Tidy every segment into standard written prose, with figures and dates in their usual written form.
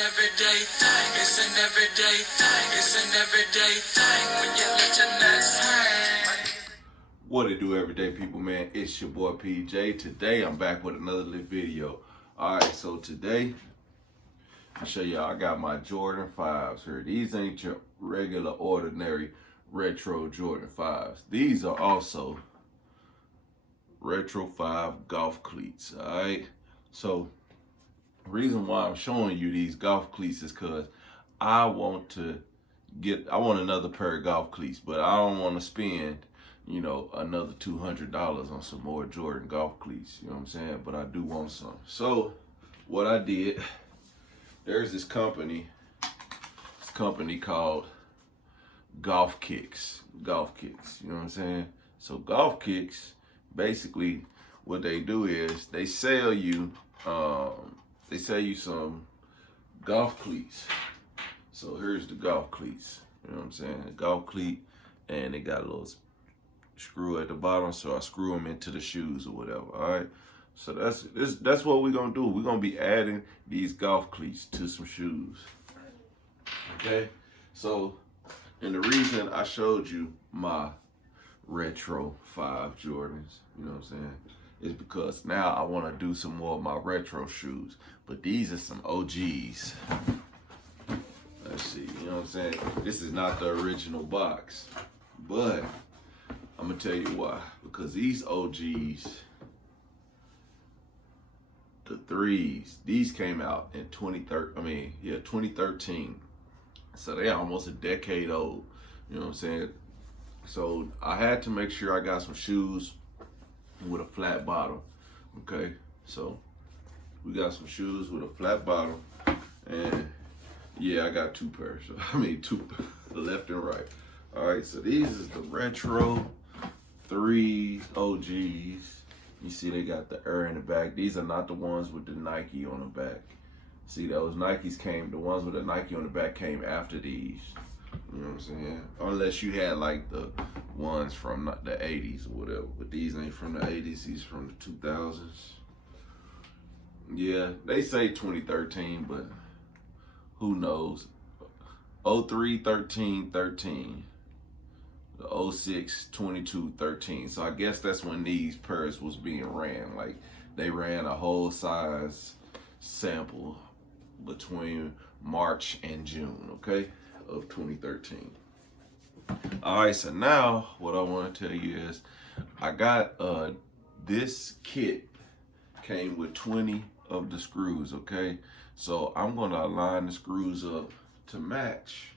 everyday thing. It's an everyday thing. It's an everyday thing when you let your nuts hang. What it do, everyday people, man? It's your boy PJ. Today I'm back with another lit video. Alright, so today I'll show y'all I got my Jordan 5s here. These ain't your regular ordinary retro Jordan 5s. These are also retro 5 golf cleats. Alright. So the reason why I'm showing you these golf cleats is because I want another pair of golf cleats, but I don't want to spend, another $200 on some more Jordan golf cleats. You know what I'm saying? But I do want some. So what I did, there's this company called Golf Kicks. Golf Kicks. You know what I'm saying? So Golf Kicks, basically, what they do is they sell you some golf cleats. So here's the golf cleats. You know what I'm saying? A golf cleat, and they got a little screw at the bottom, so I screw them into the shoes or whatever. All right. So that's what we're gonna do. We're gonna be adding these golf cleats to some shoes. Okay. So, and the reason I showed you my retro 5 Jordans, you know what I'm saying, is because now I want to do some more of my retro shoes. But these are some OGs. Let's see, you know what I'm saying? This is not the original box, but I'm gonna tell you why. Because these OGs, the 3s, these came out in 2013. So they're almost a decade old. You know what I'm saying? So I had to make sure I got some shoes with a flat bottom. Okay, so we got some shoes with a flat bottom, and yeah, I got two pairs. Two, left and right. All right, so these is the retro 3 OGs. You see they got the Air in the back. These are not the ones with the Nike on the back. See, those Nikes the ones with the Nike on the back came after these. You know what I'm saying? Unless you had like the ones from the 80s or whatever. But these ain't from the 80s, these from the 2000s. Yeah, they say 2013, but who knows? 03, 13, 13. The 06, 22, 13. So I guess that's when these pairs was being ran. Like, they ran a whole size sample between March and June, okay, of 2013. All right, so now what I want to tell you is I got this kit came with 20 of the screws, okay? So I'm going to align the screws up to match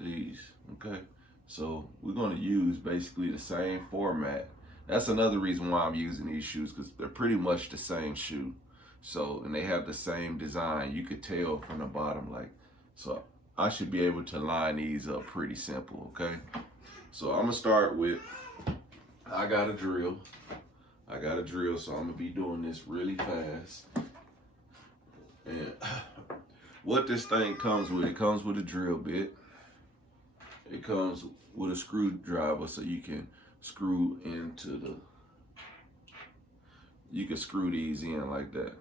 these, okay? So we're going to use basically the same format. That's another reason why I'm using these shoes, because they're pretty much the same shoe. So, and they have the same design. You could tell from the bottom, like, so I should be able to line these up pretty simple, okay? So I'm gonna start with, I got a drill, so I'm gonna be doing this really fast. And what this thing comes with, it comes with a drill bit. It comes with a screwdriver, so you can screw you can screw these in like that.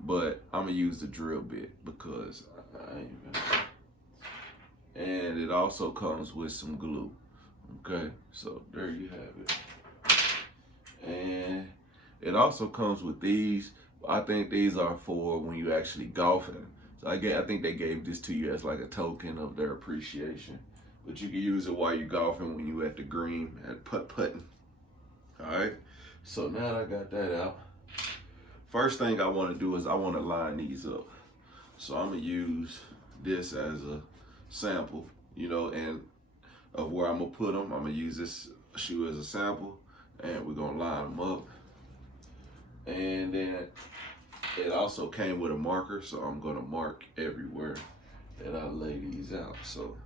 But I'm gonna use the drill bit because and it also comes with some glue. Okay, so there you have it. And it also comes with these. I think these are for when you actually golfing. So I think they gave this to you as like a token of their appreciation. But you can use it while you're golfing, when you at the green, at putting. All right, so now that I got that out, first thing I want to do is I want to line these up. So I'm gonna use this as a sample, and of where I'm gonna put them. I'm gonna use this shoe as a sample, and we're gonna line them up. And then it also came with a marker, so I'm gonna mark everywhere that I lay these out. So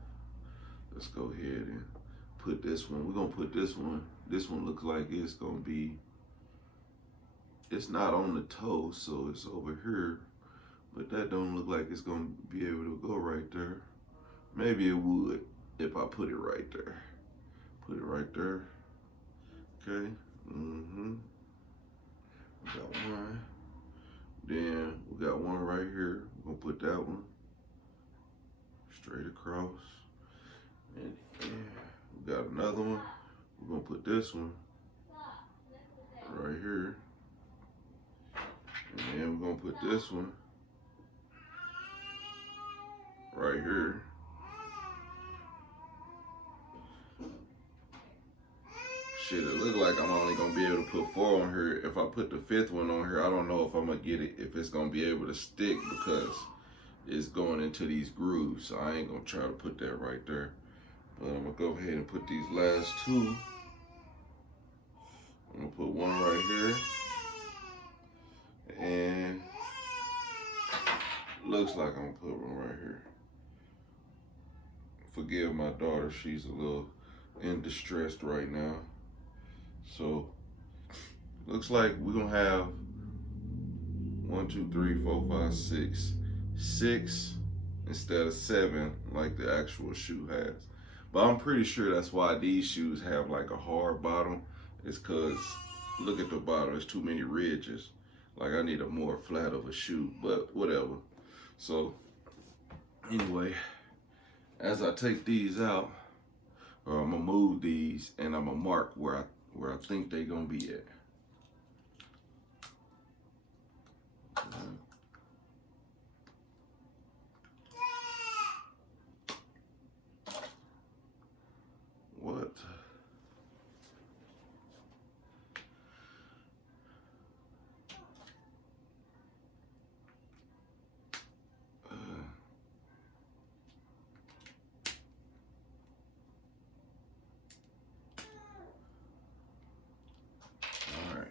let's go ahead and put this one. We're gonna put this one. This one looks like it's gonna be, it's not on the toe, so it's over here, but that don't look like it's gonna be able to go right there. Maybe it would if I put it right there. Put it right there. Okay. Got one. Then we got one right here. We're gonna put that one straight across. And we got another one. We're gonna put this one right here. And then we're gonna put this one right here. Shit, it look like I'm only gonna be able to put 4 on here. If I put the 5th one on here, I don't know if I'm gonna get it, if it's gonna be able to stick because it's going into these grooves. So I ain't gonna try to put that right there. But I'm gonna go ahead and put these last 2. I'm gonna put one right here. And looks like I'm gonna put one right here. Forgive my daughter, she's a little in distress right now. So looks like we're gonna have 1, 2, 3, 4, 5, 6 instead of 7 like the actual shoe has. But I'm pretty sure that's why these shoes have like a hard bottom. It's cause look at the bottom, there's too many ridges. Like I need a more flat of a shoe, but whatever. So anyway, as I take these out, I'm gonna move these and I'm gonna mark where I think they're gonna be at. What? All right.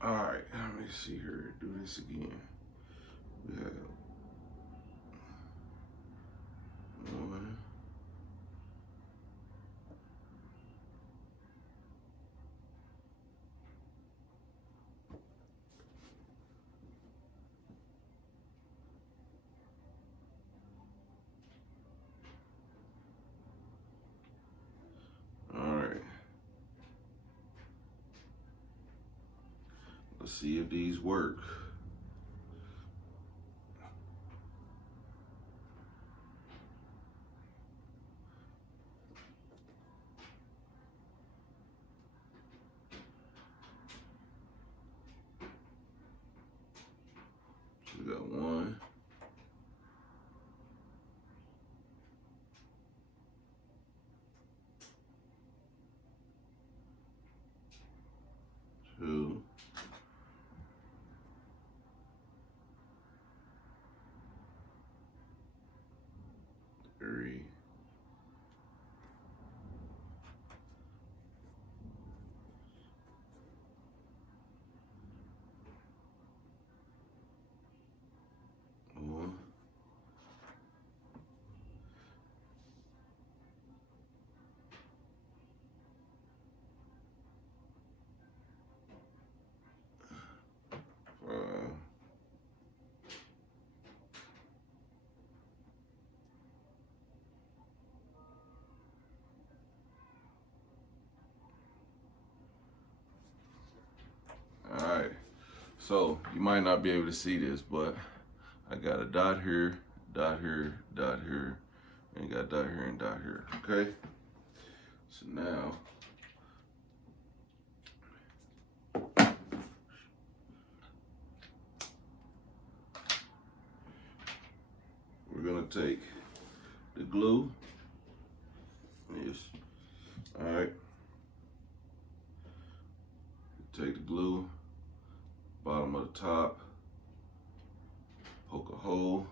All right, let me see here. Do this again. We have 1. All right. Let's see if these work. We got 1, 2, 3, 4. All right. So you might not be able to see this, but I got a dot here, dot here, dot here, and got dot here and dot here. Okay. So now we're gonna take the glue. Yes. All right. Take the glue, bottom of the top, poke a hole.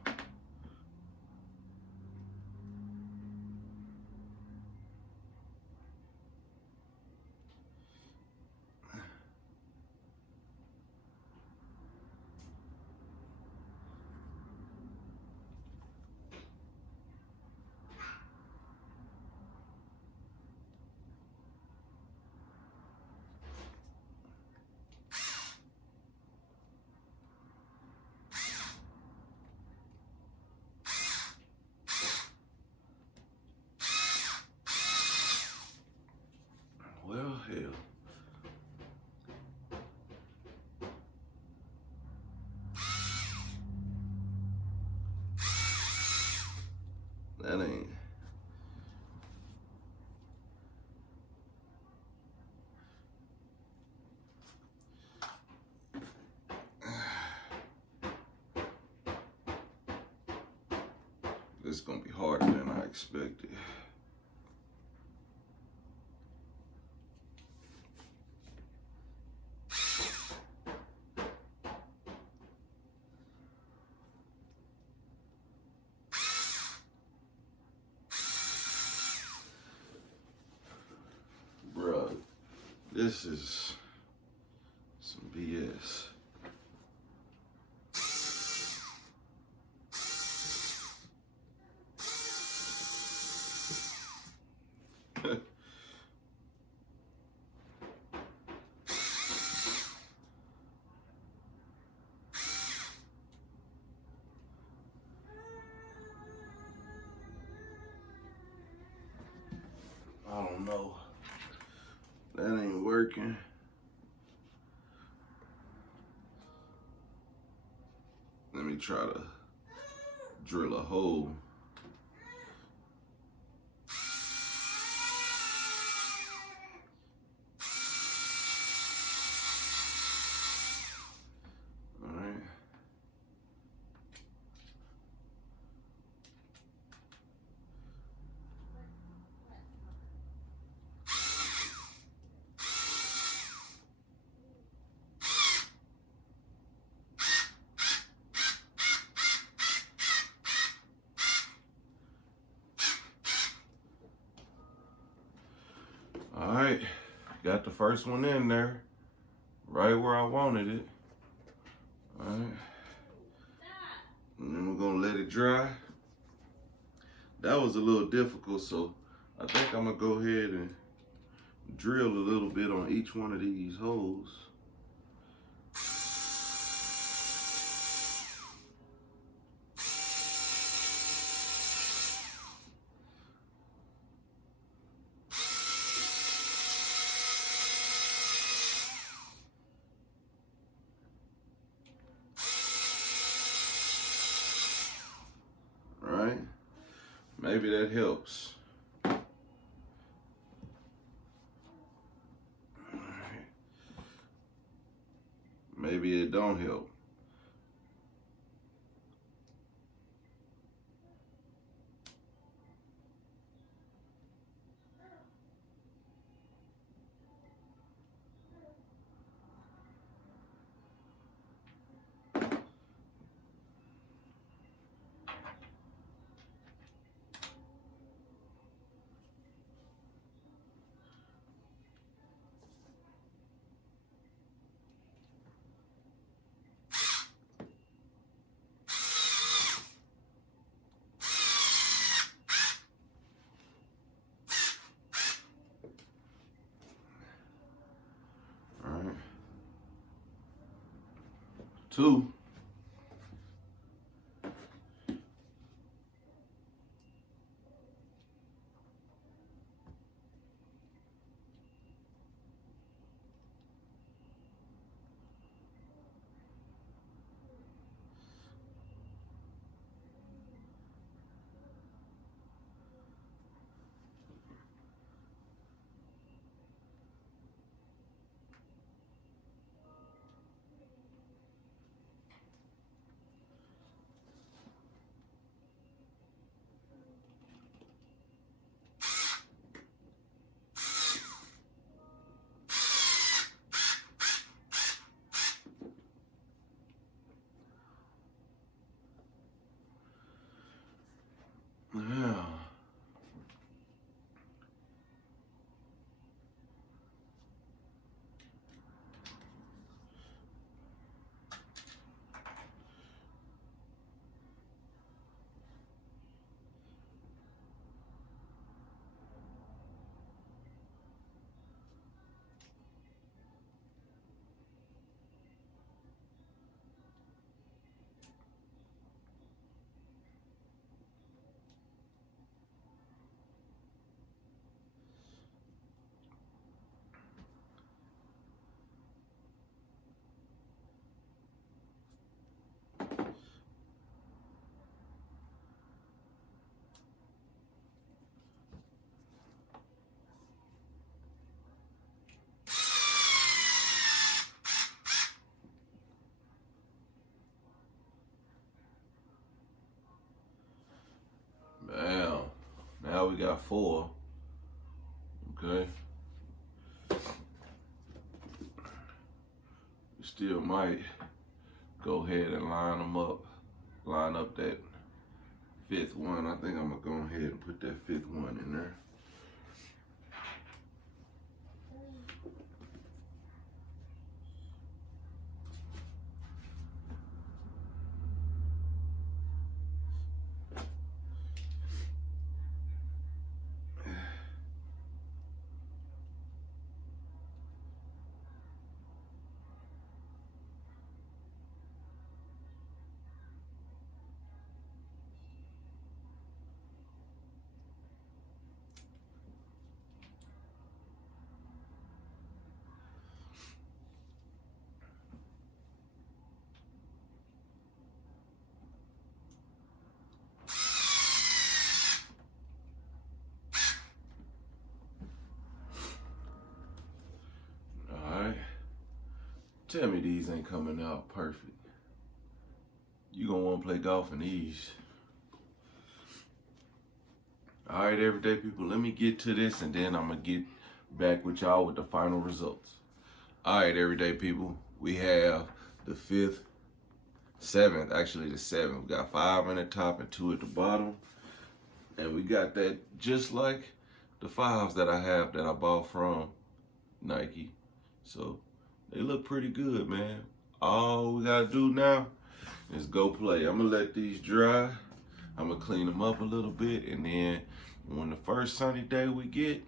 That ain't. This is gonna be harder than I expected. Bruh, this is some BS. I don't know. That ain't working. Let me try to drill a hole. All right. All right, got the first one in there, right where I wanted it. All right, and then we're gonna let it dry. That was a little difficult, so I think I'm gonna go ahead and drill a little bit on each one of these holes. All right, maybe that helps. Maybe it don't help. All right, 2. got 4. Okay. You still might go ahead and line them up. Line up that 5th one. I think I'm gonna go ahead and put that 5th one in there. Tell me these ain't coming out perfect. You gonna wanna play golf in these. All right, everyday people, let me get to this and then I'm gonna get back with y'all with the final results. All right, everyday people, we have the 5th, 7th, actually the 7th. We got 5 in the top and 2 at the bottom. And we got that just like the 5s that I have that I bought from Nike. So they look pretty good, man. All we gotta do now is go play. I'm gonna let these dry. I'm gonna clean them up a little bit, and then when the first sunny day we get,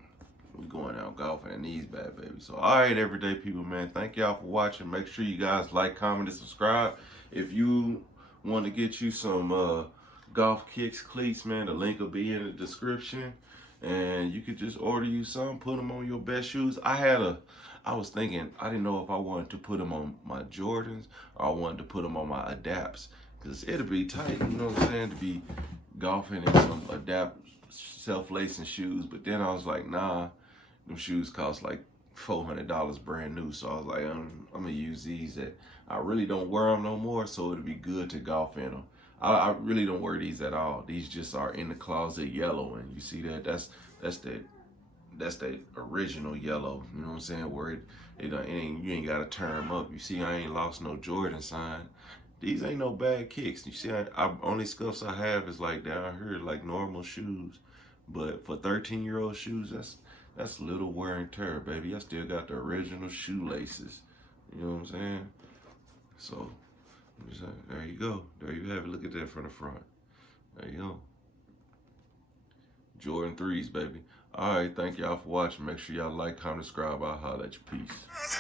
we going out golfing in these bad babies. So all right, everyday people, man, thank y'all for watching. Make sure you guys like, comment, and subscribe. If you want to get you some golf kicks, cleats, man, the link will be in the description, and you could just order you some, put them on your best shoes. I was thinking, I didn't know if I wanted to put them on my Jordans or I wanted to put them on my Adapts, because it'll be tight, you know what I'm saying, to be golfing in some Adapt self-lacing shoes. But then I was like, nah, them shoes cost like $400 brand new. So I was like, I'm gonna use these that I really don't wear them no more, so it'll be good to golf in them. I really don't wear these at all. These just are in the closet yellow, and you see that? That's the original yellow, you know what I'm saying? Where you ain't gotta turn them up. You see, I ain't lost no Jordan sign. These ain't no bad kicks. You see, I only scuffs I have is like down here, like normal shoes. But for 13-year-old shoes, that's little wear and tear, baby. I still got the original shoelaces. You know what I'm saying? So, there you go. There you have it. Look at that from the front. There you go. Jordan 3s, baby. All right, thank y'all for watching. Make sure y'all like, comment, subscribe. I'll holler at you. Peace.